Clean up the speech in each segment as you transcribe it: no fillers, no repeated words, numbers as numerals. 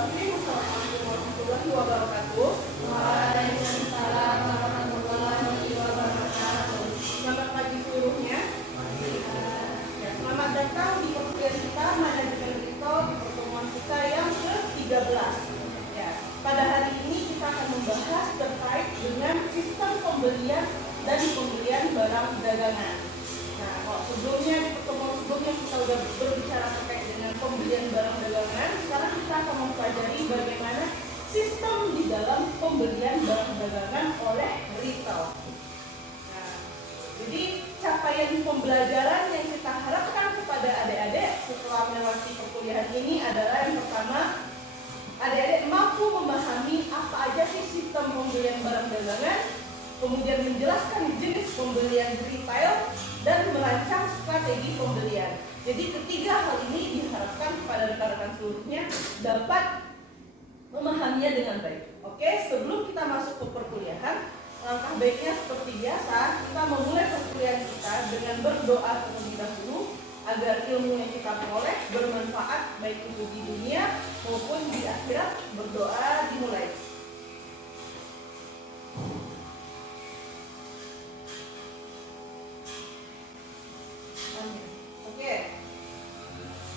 Assalamualaikum warahmatullahi wabarakatuh. Waalaikumsalam warahmatullahi wabarakatuh. Selamat pagi seluruhnya. Ya, selamat datang di perkuliahan kita Manajemen Retail di pertemuan kita yang ke-13. Ya, pada hari ini kita akan membahas terkait dengan sistem pembelian dan pembelian barang dagangan. Nah, kalau sebelumnya di pertemuan sebelumnya kita sudah berbicara terkait dengan pembelian barang dagangan, sekarang kita akan mempelajari bagaimana sistem di dalam pembelian barang dagangan oleh retail. Nah, jadi capaian pembelajaran yang kita harapkan kepada adik-adik setelah melewati perkuliahan ini adalah yang pertama, adik-adik mampu memahami apa aja sih sistem pembelian barang dagangan, kemudian menjelaskan jenis pembelian retail, dan merancang strategi pembelian. Jadi ketiga hal ini diharapkan kepada rekan-rekan seluruhnya dapat memahaminya dengan baik. Oke, sebelum kita masuk ke perkuliahan, langkah baiknya seperti biasa kita memulai perkuliahan kita dengan berdoa terlebih dahulu agar ilmu yang kita peroleh bermanfaat baik itu di dunia maupun di akhirat. Berdoa dimulai. Oke.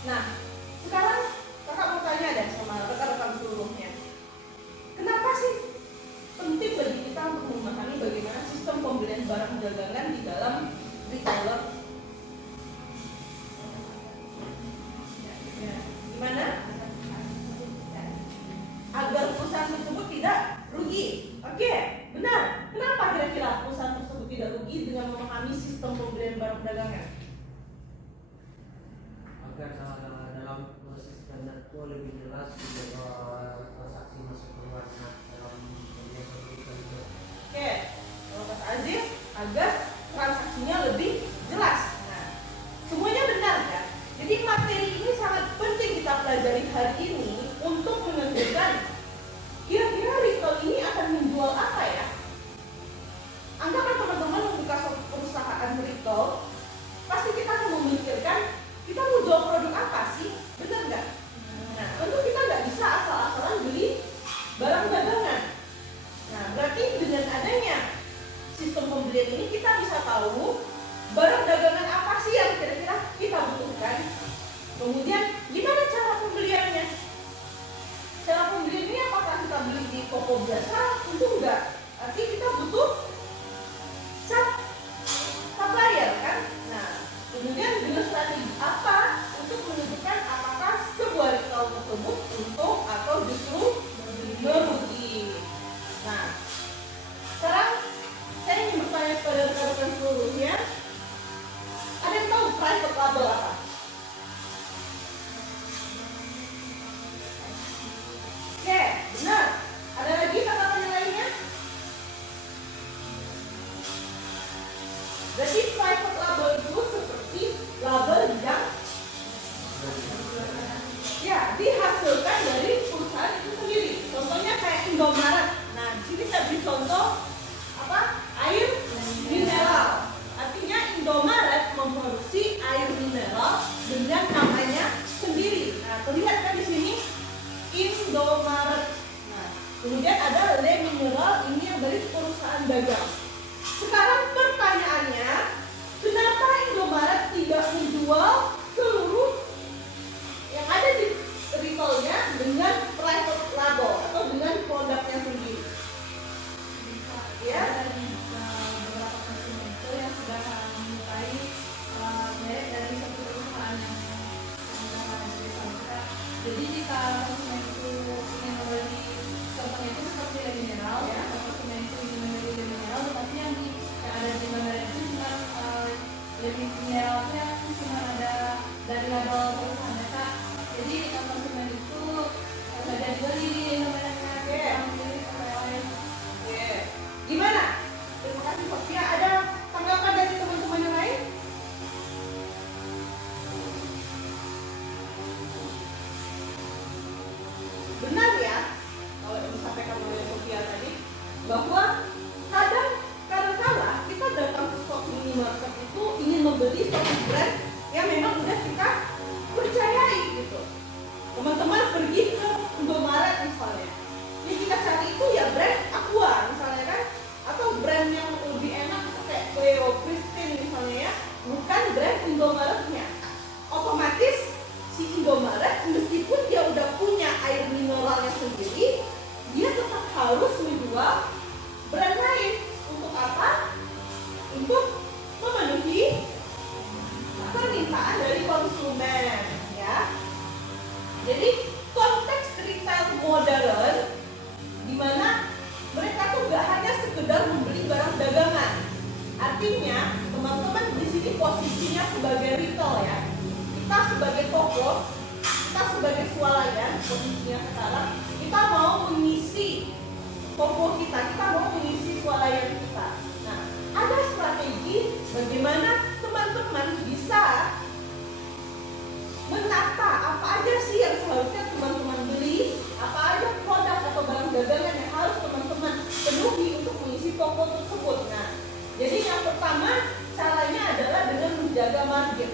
Nah, sekarang kakak mau tanya deh sama rekan-rekan seluruhnya. Kenapa sih penting bagi kita untuk memahami bagaimana sistem pembelian barang dagangan di dalam retailer? Gimana? Agar perusahaan tersebut tidak rugi. Oke, benar. Kenapa kira-kira perusahaan tersebut tidak rugi dengan memahami sistem pembelian barang dagangan? Agar dalam proses standar itu lebih jelas transaksi masuk keluar dalam itu. Oke, kalau kata Aziz, agar transaksinya lebih jelas. Nah, semuanya benar kan? Jadi materi ini sangat penting kita pelajari hari ini untuk menentukan kira-kira retail ini akan menjual apa ya? Anggaplah teman-teman membuka suatu perusahaan retail, pasti kita akan memikirkan kita mau jual produk apa sih? Benar nggak? Nah, tentu kita nggak bisa asal-asalan beli barang dagangan. Nah, berarti dengan adanya sistem pembelian ini kita bisa tahu barang dagangan apa sih yang kira-kira kita butuhkan. Kemudian gimana cara pembeliannya? Cara pembelian ini apakah kita beli di toko biasa? Tentu enggak. Arti kita butuh supplier kan? Nah, kemudian dengan strategi apa untuk menentukan apakah sebuah retail tersebut untung atau justru merugi. Nah, sekarang saya ingin bertanya kepada rekan-rekan seluruhnya, ada yang tahu private label apa? Oke, benar. Ada lagi kata-kata yang lainnya? Jadi private label itu seperti label yang ya dihasilkan dari perusahaan itu sendiri. Contohnya kayak Indomaret. Nah, di sini saya beri contoh apa? Air mineral. Artinya Indomaret memproduksi air mineral dengan namanya sendiri. Nah, terlihat kan di sini Indomaret. Nah, kemudian ada Le Mineral, ini yang dari perusahaan dagang. Sekarang pertanyaannya, kenapa Indomaret tidak menjual seluruh yang ada di retailnya dengan private label atau dengan produknya sendiri? Ya, Beberapa konsumen itu yang sudah menyukai merek dari satu perusahaan yang sudah ada di sana. Jadi jika konsumen itu ingin membeli, contohnya itu seperti Le Mineral, ya. Kalau konsumen itu ingin membeli Le Mineral, tetapi yang ada di bandara itu cuma Le Mineral yang cuma ada sellernya. Otomatis si Indomaret meskipun dia udah punya air mineralnya sendiri, dia tetap harus menjual brand lain. Untuk apa? Untuk memenuhi permintaan dari konsumen, ya. Jadi konteks retail modern di mana mereka tuh gak hanya sekedar membeli barang dagangan. Artinya teman-teman di sini posisinya sebagai retail, ya. Kita sebagai toko, kita sebagai swalayan, posisinya sekarang kita mau mengisi toko kita mau mengisi swalayan kita. Nah, ada strategi bagaimana teman-teman bisa menata apa aja sih yang seharusnya teman-teman beli, apa aja produk atau barang dagangan yang harus teman-teman penuhi untuk mengisi toko tersebut. Nah, jadi yang pertama caranya adalah dengan menjaga margin,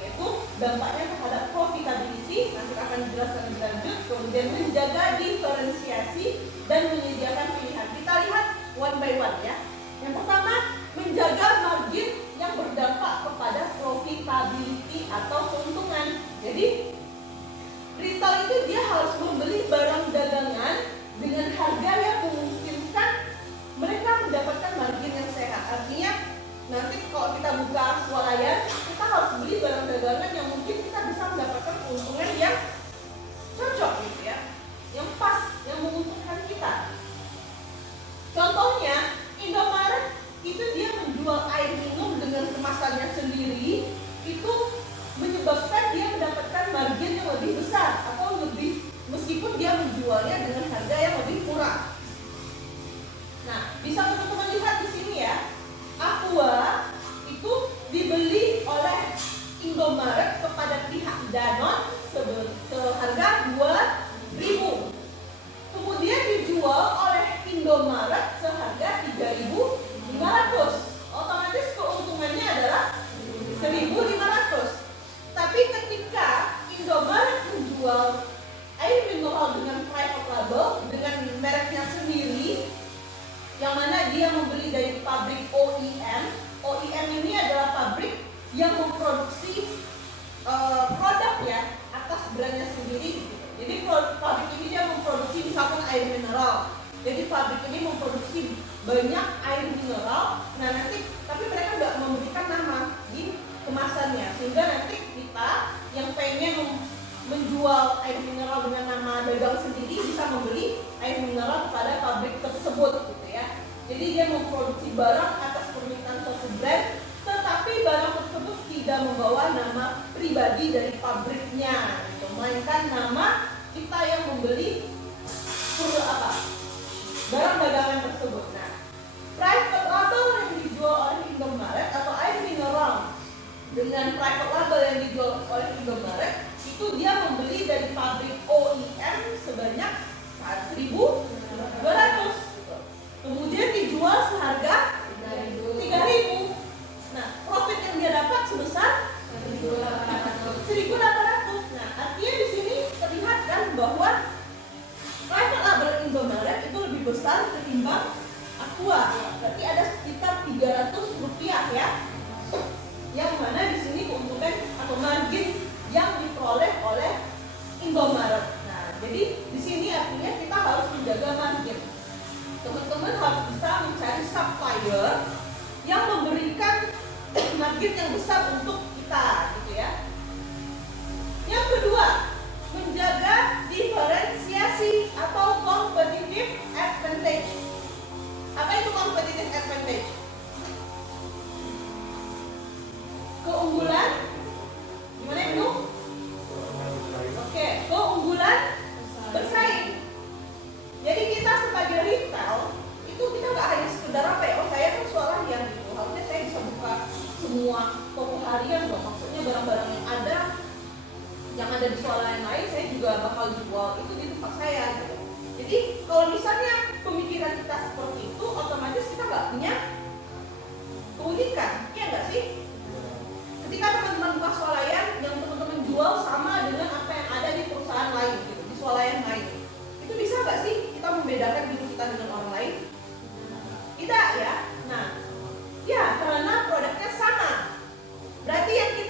yaitu dampaknya terhadap profitability, nanti akan dijelaskan lebih lanjut. Kemudian menjaga diferensiasi dan menyediakan pilihan. Kita lihat one by one, ya. Yang pertama, menjaga margin yang berdampak kepada profitability atau keuntungan. Jadi retail itu dia harus membeli barang dagangan dengan harga yang memungkinkan mereka mendapatkan margin yang sehat. Artinya nanti kalau kita buka swalayan, kita harus beli barang dagangan yang mungkin kita bisa mendapatkan keuntungan yang cocok gitu, ya, yang pas, yang menguntungkan kita. Contohnya Indomaret itu dia menjual air minum dengan kemasannya sendiri, itu menyebabkan dia mendapatkan margin yang lebih besar atau lebih, meskipun dia menjualnya dengan harga yang lebih murah. Nah, bisa teman-teman lihat di sini, ya, Aqua itu dibeli oleh Indomaret kepada pihak Danone seharga 2.000. Kemudian dijual oleh Indomaret seharga 3.500. Otomatis keuntungannya adalah 1.500. Tapi ketika Indomaret menjual air mineral dengan private label, dengan mereknya sendiri, yang mana dia membeli dari pabrik OEM. OEM ini adalah pabrik yang memproduksi produk, ya, atas brandnya sendiri gitu. Jadi pabrik ini dia memproduksi misalkan air mineral. Jadi pabrik ini memproduksi banyak air mineral. Nah, nanti tapi mereka nggak memberikan nama di kemasannya, sehingga nanti kita yang pengen menjual air mineral dengan nama dagang sendiri bisa membeli air mineral kepada pabrik tersebut gitu, ya. Jadi dia memproduksi barang atas permintaan suatu brand, tetapi barang tersebut tidak membawa nama pribadi dari pabriknya gitu, melainkan nama kita yang membeli barang dagangan tersebut. Nah, private label yang dijual oleh Indomaret atau air mineral dengan private label yang dijual oleh Indomaret itu dia membeli dari pabrik OEM sebanyak 1.200. Kemudian dijual seharga 3.000. Nah, profit yang dia dapat sebesar 1.800. Nah, artinya di sini terlihat kan bahwa private label Indomaret itu lebih besar ketimbang Aqua. Berarti ada sekitar 300 rupiah, ya. Yang mana di sini keuntungan atau margin yang diperoleh oleh Indomaret. Nah, jadi di sini artinya kita harus menjaga margin. Teman-teman harus bisa mencari supplier yang memberikan margin yang besar untuk kita, gitu, ya. Yang kedua, menjaga diferensiasi atau competitive advantage. Apa itu competitive advantage? Keunggulan, gimana itu? Oke, keunggulan bersaing. Jadi kita sebagai retail itu kita nggak hanya sekedar apa ya, oh saya kan swalayan gitu, harusnya saya bisa buka semua toko harian dong. Maksudnya barang-barang yang ada di swalayan lain saya juga bakal jual itu di tempat saya gitu. Jadi kalau misalnya pemikiran kita seperti itu, otomatis kita nggak punya keunikan, ya nggak sih? Ketika teman-teman buka swalayan, yang teman-teman jual sama dengan apa yang ada di perusahaan lain gitu, di swalayan lain, itu bisa nggak sih kita membedakan diri kita dengan orang lain? Tidak, ya. Nah, ya karena produknya sama. Berarti yang kita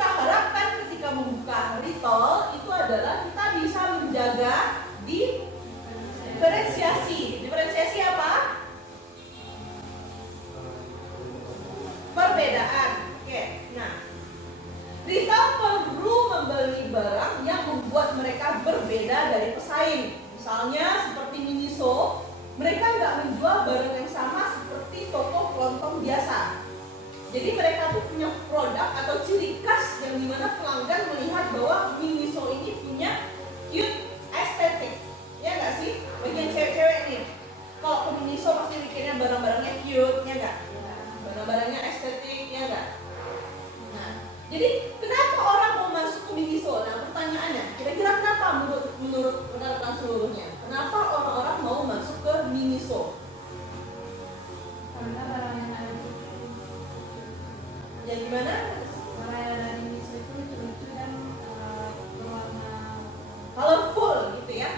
adalah kita bisa menjaga diferensiasi. Diferensiasi apa? Perbedaan. Oke, nah retail perlu membeli barang yang membuat mereka berbeda dari pesaing. Misalnya seperti Miniso, mereka nggak menjual barang yang sama seperti toko kelontong biasa. Jadi mereka tuh punya produk atau ciri khas yang dimana pelanggan melihat bahwa Miniso ini punya cute estetik. Ya nggak sih? Bagian cewek-cewek nih. Kalau ke Miniso pasti bikinnya barang-barangnya cute, ya nggak? Barang-barangnya estetik, ya nggak? Nah, jadi kenapa orang mau masuk ke Miniso? Nah, pertanyaannya, kira-kira kenapa menurut rekan-rekan seluruhnya? Kenapa orang-orang mau masuk ke Miniso? Karena barangnya ada Yang gimana? warna yang ada di Miniso itu lucu-lucu dan berwarna Colorful gitu ya.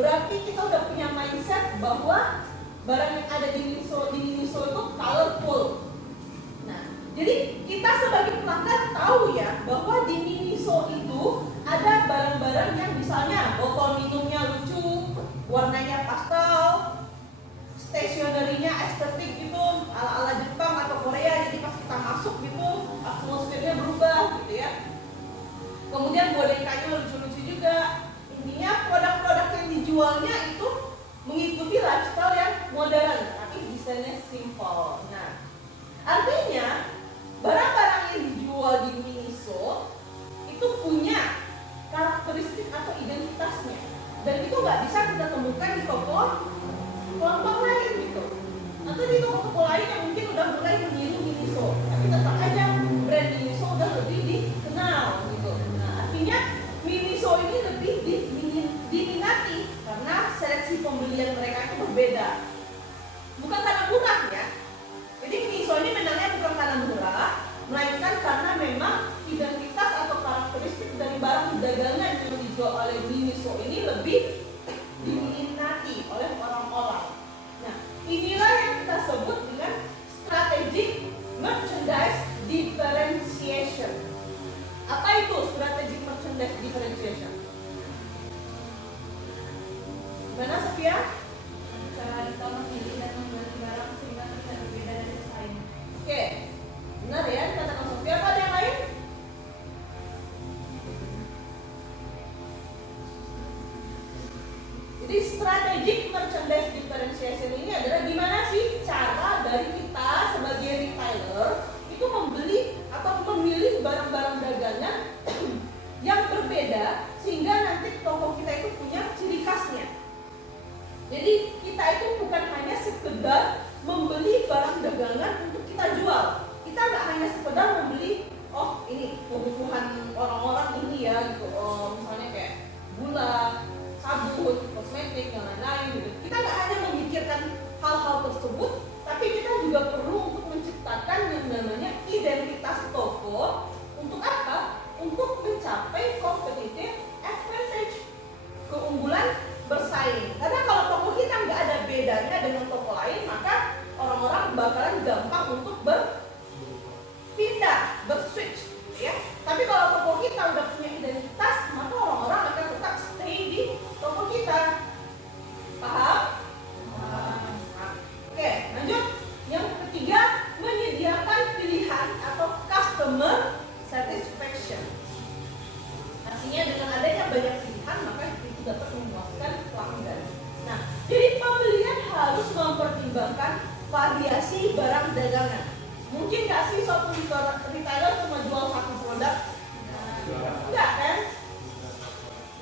Berarti kita udah punya mindset bahwa barang yang ada di Miniso itu colorful. Nah, jadi kita sebagai pelanggan tahu ya bahwa di Miniso itu ada barang-barang yang misalnya botol minumnya lucu, warnanya pastel, stationery-nya estetik gitu, ala-ala Jepang atau Korea. Jadi pas kita masuk gitu, atmosfernya berubah gitu ya. Kemudian bonekanya lucu-lucu juga. Intinya produk-produk yang dijualnya itu mengikuti lifestyle yang modern, tapi desainnya simple. Nah, artinya barang-barang yang dijual di Miniso itu punya karakteristik atau identitasnya, dan itu nggak bisa kita temukan di toko kelontong lain gitu, atau di toko-toko lain yang mungkin udah mulai meniru Miniso, tapi tetap aja brand Miniso udah lebih dikenal gitu. Nah, artinya Miniso ini lebih diminati karena seleksi pembelian mereka itu berbeda. Bukan karena murah ya. Jadi Miniso ini menangnya bukan karena murah, melainkan karena memang identitas atau karakteristik dari barang dagangan yang dijual oleh Miniso ini lebih diminati oleh orang-orang. Nah, inilah yang kita sebut dengan strategic merchandise differentiation. Apa itu strategic merchandise differentiation? Gimana, Sofia? cara kita memilih dan membeli barang sehingga tidak berbeda dari pesaing. Oke, benar ya katakan Sofia. Apa ada yang lain? Jadi strategic merchandise differentiation ini adalah gimana sih cara dari kita sebagai retailer itu membeli atau memilih barang-barang dagangan yang berbeda sehingga nanti toko kita itu punya ciri khasnya. Jadi kita itu bukan hanya sekedar membeli barang dagangan untuk kita jual. Kita nggak hanya sekedar membeli, oh ini kebutuhan orang-orang ini ya gitu. Oh, misalnya kayak gula, sabun, kosmetik dan lain-lain gitu. Kita nggak hanya memikirkan hal-hal tersebut, tapi kita juga perlu untuk menciptakan yang namanya identitas toko. Untuk apa? Untuk mencapai competitive advantage, keunggulan bersaing. Karena kalau toko kita nggak ada bedanya dengan toko lain, maka orang-orang bakalan gampang untuk berpindah, berswitch, ya. Tapi kalau toko kita udah punya identitas, maka orang-orang akan tetap stay di toko kita. Paham? Oke, lanjut. Yang ketiga, menyediakan pilihan atau customer satisfaction. Artinya dengan adanya banyak pilihan, maka itu dapat memuaskan pelanggan. Nah, jadi pembelian harus mempertimbangkan variasi barang dagangan. Mungkin nggak sih suatu retailer cuma jual satu produk? Enggak kan?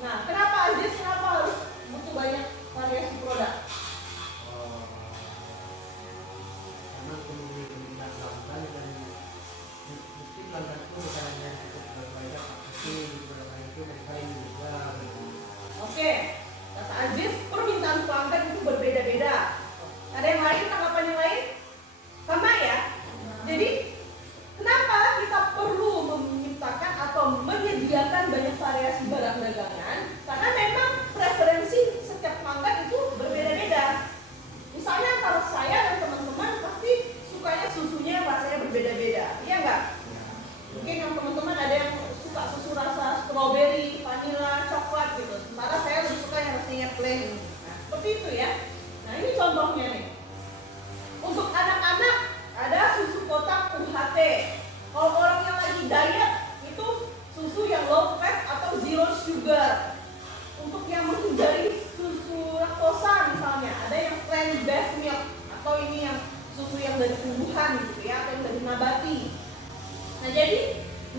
Nah, kenapa Aziz? Kenapa harus butuh banyak variasi produk? Karena kemudian pelanggan dan mesti pelanggan itu bukan hanya cukup berbeda, tapi di produk itu mereka ini juga. Oke, kata Aziz, permintaan pelanggan itu berbeda-beda. Ada yang lain, tanggapan yang lain? Sama ya? Jadi, kenapa kita perlu menciptakan atau menyediakan banyak variasi barang dagangan? Karena memang preferensi setiap pelanggan itu berbeda-beda. Misalnya kalau saya dan teman-teman pasti sukanya susunya rasanya berbeda-beda, iya nggak? Mungkin yang teman-teman ada yang suka susu rasa strawberry, vanilla, tumbuhan gitu ya, atau yang dari nabati. Nah, jadi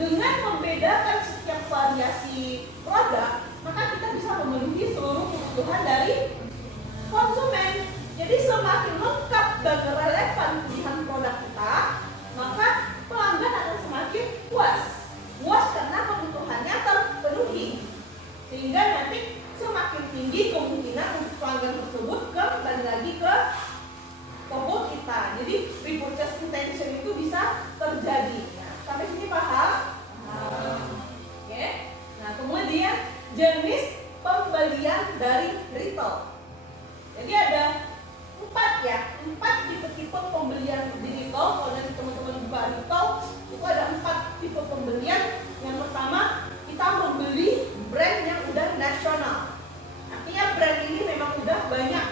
dengan membedakan setiap variasi produk, maka kita bisa memenuhi seluruh kebutuhan dari konsumen. Jadi semakin lengkap dan relevan pilihan produk kita, maka pelanggan akan semakin puas. Puas karena kebutuhannya terpenuhi. Sehingga nanti semakin tinggi kemungkinan untuk pelanggan tersebut kembali lagi ke toko kita. Jadi repurchase intention itu bisa terjadi. Nah, sampai sini paham? Oke. Nah, kemudian jenis pembelian dari retail. Jadi ada 4 tipe-tipe pembelian di retail. Kalau nanti teman-teman buka retail, itu ada 4 tipe pembelian. Yang pertama, kita membeli brand yang udah nasional. Artinya brand ini memang udah banyak.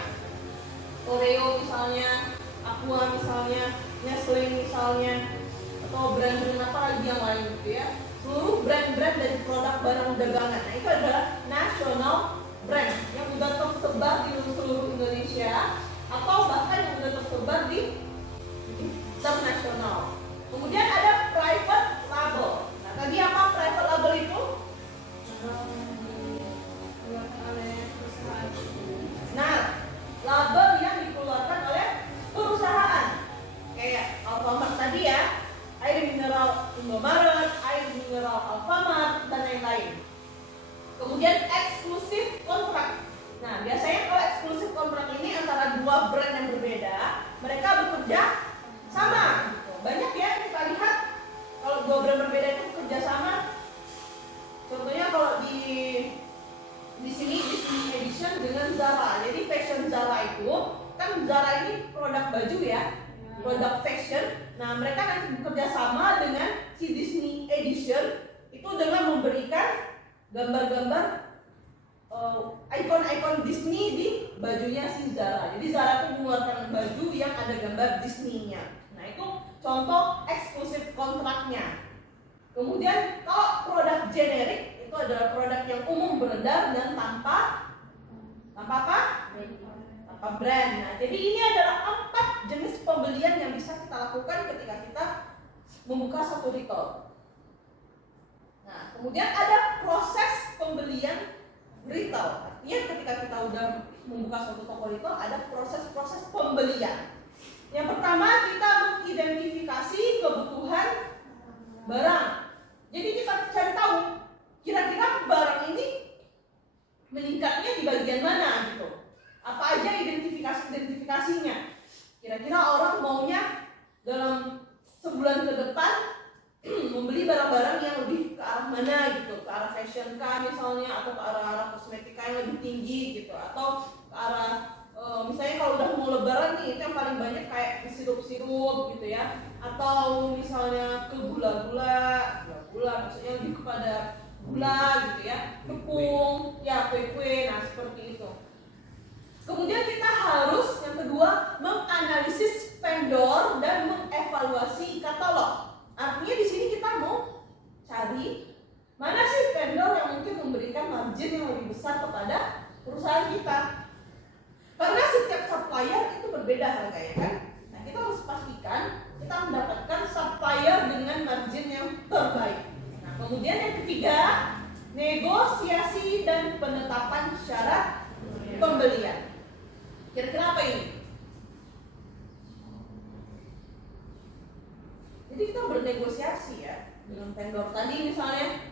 Oreo misalnya, Aqua misalnya, Nestle misalnya, atau brand-brand apa lagi yang lain gitu ya. Seluruh brand-brand dari produk barang dagangan. Nah, itu adalah national brand yang udah tersebar di seluruh Indonesia atau bahkan yang udah tersebar di internasional. Kemudian ada private label. Nah, tadi apa private label itu? Nah, label yang dikeluarkan oleh perusahaan. Kayak Alfamart tadi ya, air mineral Indomaret, air mineral Alfamart, dan lain-lain. Kemudian eksklusif kontrak. Nah, biasanya kalau eksklusif kontrak ini antara 2 brand yang berbeda, mereka bekerja sama. Banyak ya kita lihat kalau 2 brand berbeda itu bekerja sama. Contohnya kalau di sini Disney Edition dengan Zara. Jadi fashion Zara itu kan Zara ini produk baju ya, produk fashion. Nah, mereka nanti bekerja sama dengan si Disney Edition itu dengan memberikan gambar-gambar ikon-ikon Disney di bajunya si Zara. Jadi Zara itu mengeluarkan baju yang ada gambar Disney-nya. Nah, itu contoh eksklusif kontraknya. Kemudian kalau produk generik itu adalah produk yang umum beredar dan tanpa apa? Tanpa brand. Nah, jadi ini adalah 4 jenis pembelian yang bisa kita lakukan ketika kita membuka satu retail. Nah, kemudian ada proses pembelian retail. Artinya ketika kita udah membuka suatu toko retail, ada proses-proses pembelian. Yang pertama, kita mengidentifikasi kebutuhan barang. Jadi kita cari tahu kira-kira barang ini meningkatnya di bagian mana gitu. Apa aja identifikasinya. Kira-kira orang maunya dalam sebulan ke depan membeli barang-barang yang lebih ke arah mana gitu, ke arah fashion kah misalnya, atau ke arah kosmetika yang lebih tinggi gitu, atau ke arah misalnya kalau udah mau lebaran nih, itu yang paling banyak kayak sirup-sirup gitu ya, atau misalnya ke gula-gula maksudnya lebih kepada gula gitu ya, tepung, ya kue-kue, nah seperti itu. Kemudian kita harus yang kedua menganalisis vendor dan mengevaluasi katalog. Artinya di sini kita mau cari mana sih vendor yang mungkin memberikan margin yang lebih besar kepada perusahaan kita. Karena setiap supplier itu berbeda harganya kan. Nah, kita harus pastikan kita mendapatkan supplier dengan margin yang terbaik. Nah, kemudian yang ketiga, negosiasi dan penetapan syarat pembelian. Kira-kira apa ini? Jadi kita bernegosiasi ya dengan vendor tadi misalnya,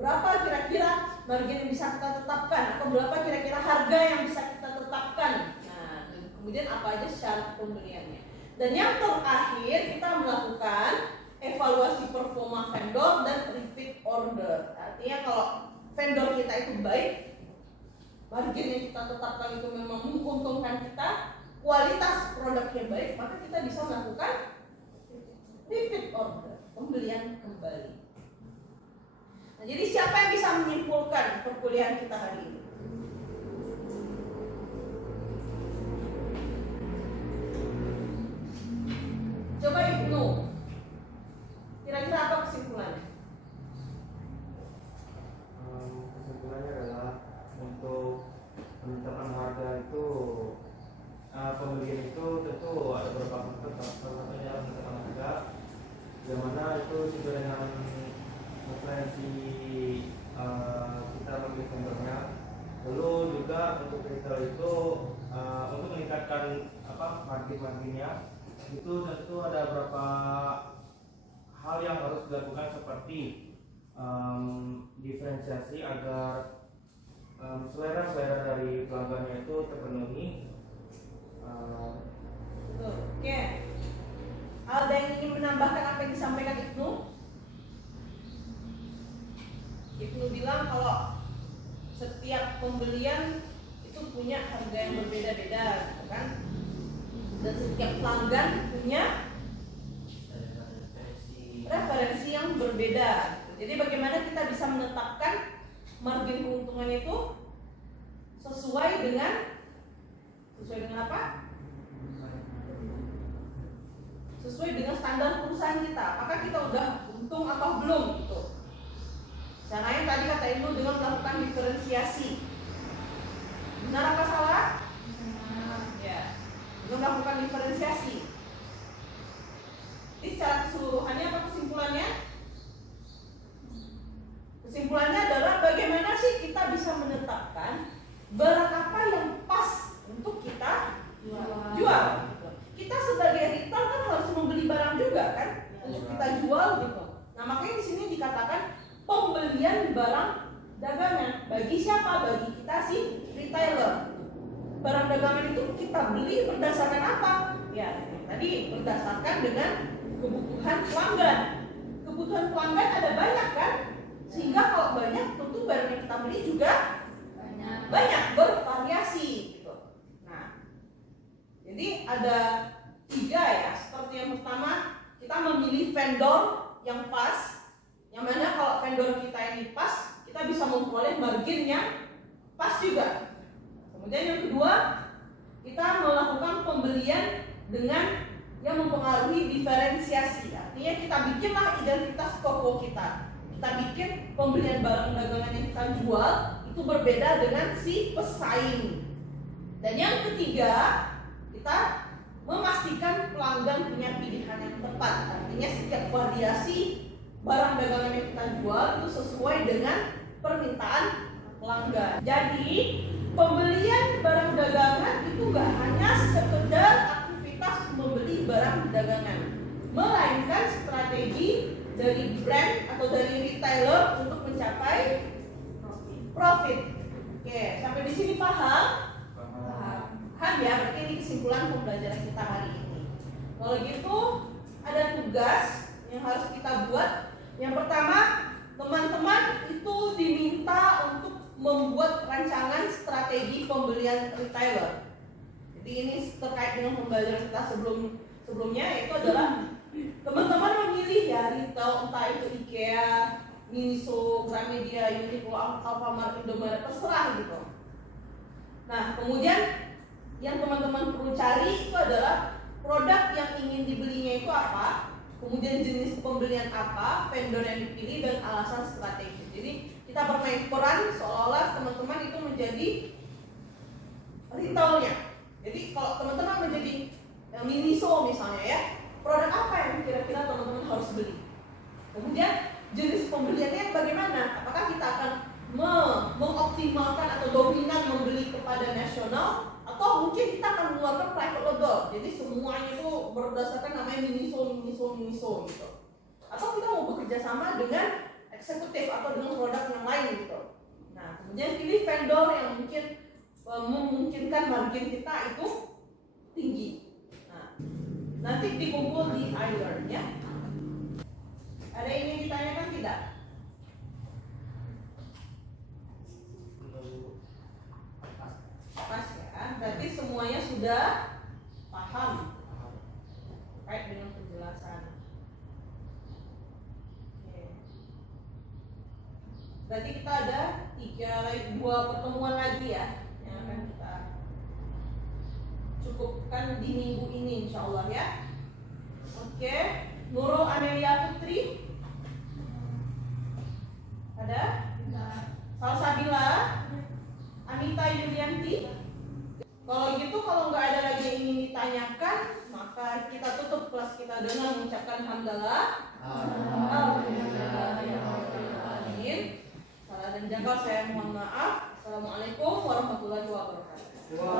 berapa kira-kira margin yang bisa kita tetapkan, atau berapa kira-kira harga yang bisa kita tetapkan. Nah, kemudian apa aja syarat pembeliannya. Dan yang terakhir kita melakukan evaluasi performa vendor dan repeat order. Artinya kalau vendor kita itu baik, margin yang kita tetapkan itu memang menguntungkan kita, kualitas produknya baik, maka kita bisa melakukan repeat order, pembelian kembali. Nah, jadi siapa yang bisa menyimpulkan perkuliahan kita hari ini? Coba Ibnu, kira-kira apa kesimpulannya? Kesimpulannya adalah untuk menentukan harga itu pembelian itu tentu ada beberapa faktor. Salah satunya retail itu untuk meningkatkan margin-marginnya itu tentu ada beberapa hal yang harus dilakukan seperti diferensiasi agar selera-selera dari pelanggannya itu terpenuhi. Oke. Ada yang ingin menambahkan apa yang disampaikan Ibnu? Ibnu bilang kalau setiap pembelian itu punya harga yang berbeda-beda, gitu kan? Dan setiap pelanggan punya referensi yang berbeda. Jadi bagaimana kita bisa menetapkan margin keuntungan itu sesuai dengan apa? Sesuai dengan standar perusahaan kita. Apakah kita udah untung atau belum gitu. Caranya tadi kata Ibu dengan melakukan diferensiasi. Benar apa salah? Ya. Dengan melakukan diferensiasi. Jadi secara keseluruhannya apa kesimpulannya? Kesimpulannya adalah bagaimana sih kita bisa menetapkan barang apa yang pas untuk kita jual. Kita sebagai retail kan harus membeli barang juga kan untuk kita jual gitu. Nah makanya di sini dikatakan pembelian barang dagangan bagi siapa? Bagi kita si retailer. Barang dagangan itu kita beli berdasarkan apa? Ya tadi berdasarkan dengan kebutuhan pelanggan. Kebutuhan pelanggan ada banyak kan? Sehingga kalau banyak tentu barang yang kita beli juga banyak bervariasi gitu. Nah, jadi ada 3 ya. Seperti yang pertama kita memilih vendor yang pas. Yang mana kalau vendor kita ini pas, kita bisa memperoleh margin yang pas juga. Kemudian yang kedua, kita melakukan pembelian dengan yang mempengaruhi diferensiasi. Artinya kita bikinlah identitas toko kita. Kita bikin pembelian barang dagangan yang kita jual itu berbeda dengan si pesaing. Dan yang ketiga, kita memastikan pelanggan punya pilihan yang tepat. Artinya setiap variasi barang dagangan yang kita jual itu sesuai dengan permintaan pelanggan. Jadi pembelian barang dagangan itu nggak hanya sekedar aktivitas membeli barang dagangan, melainkan strategi dari brand atau dari retailer untuk mencapai profit. Oke, sampai di sini paham? Paham ya, berarti ini kesimpulan pembelajaran kita hari ini. Kalau gitu ada tugas yang harus kita buat. Yang pertama, teman-teman itu diminta untuk membuat rancangan strategi pembelian retailer. Jadi ini terkait dengan pembelajaran kita sebelumnya, yaitu adalah teman-teman memilih ya retail, entah itu IKEA, Miniso, Gramedia, Uniqlo, Alfamart, Indomaret, terserah gitu. Nah, kemudian yang teman-teman perlu cari itu adalah produk yang ingin dibelinya itu apa, kemudian jenis pembelian apa, vendor yang dipilih, dan alasan strategi. Jadi kita bermain peran seolah-olah teman-teman itu menjadi retailnya. Jadi kalau teman-teman menjadi Miniso misalnya ya, produk apa yang kira-kira teman-teman harus beli. Kemudian jenis pembeliannya bagaimana? Apakah kita akan mengoptimalkan atau dominan membeli kepada nasional, atau mungkin kita akan mengeluarkan private label. Jadi semuanya itu berdasarkan namanya Miniso gitu. Atau kita mau bekerja sama dengan eksekutif atau dengan produk yang lain gitu. Nah, kemudian pilih vendor yang mungkin memungkinkan margin kita itu tinggi. Nah, nanti dikumpul di iLearn ya. Ada yang ingin ditanyakan tidak? Pas ya. Berarti semuanya sudah paham terkait dengan penjelasan. Oke. Berarti kita ada 2 pertemuan lagi ya yang akan kita cukupkan di minggu ini insyaallah ya. Oke. Nurul Amelia Putri ada? Salsabila, Anita Yulianti. Kalau gitu, kalau nggak ada lagi yang ingin ditanyakan, maka kita tutup kelas kita dengan mengucapkan hamdalah. Amin. Salah dan janggal saya mohon maaf. Assalamualaikum warahmatullahi wabarakatuh. Wah.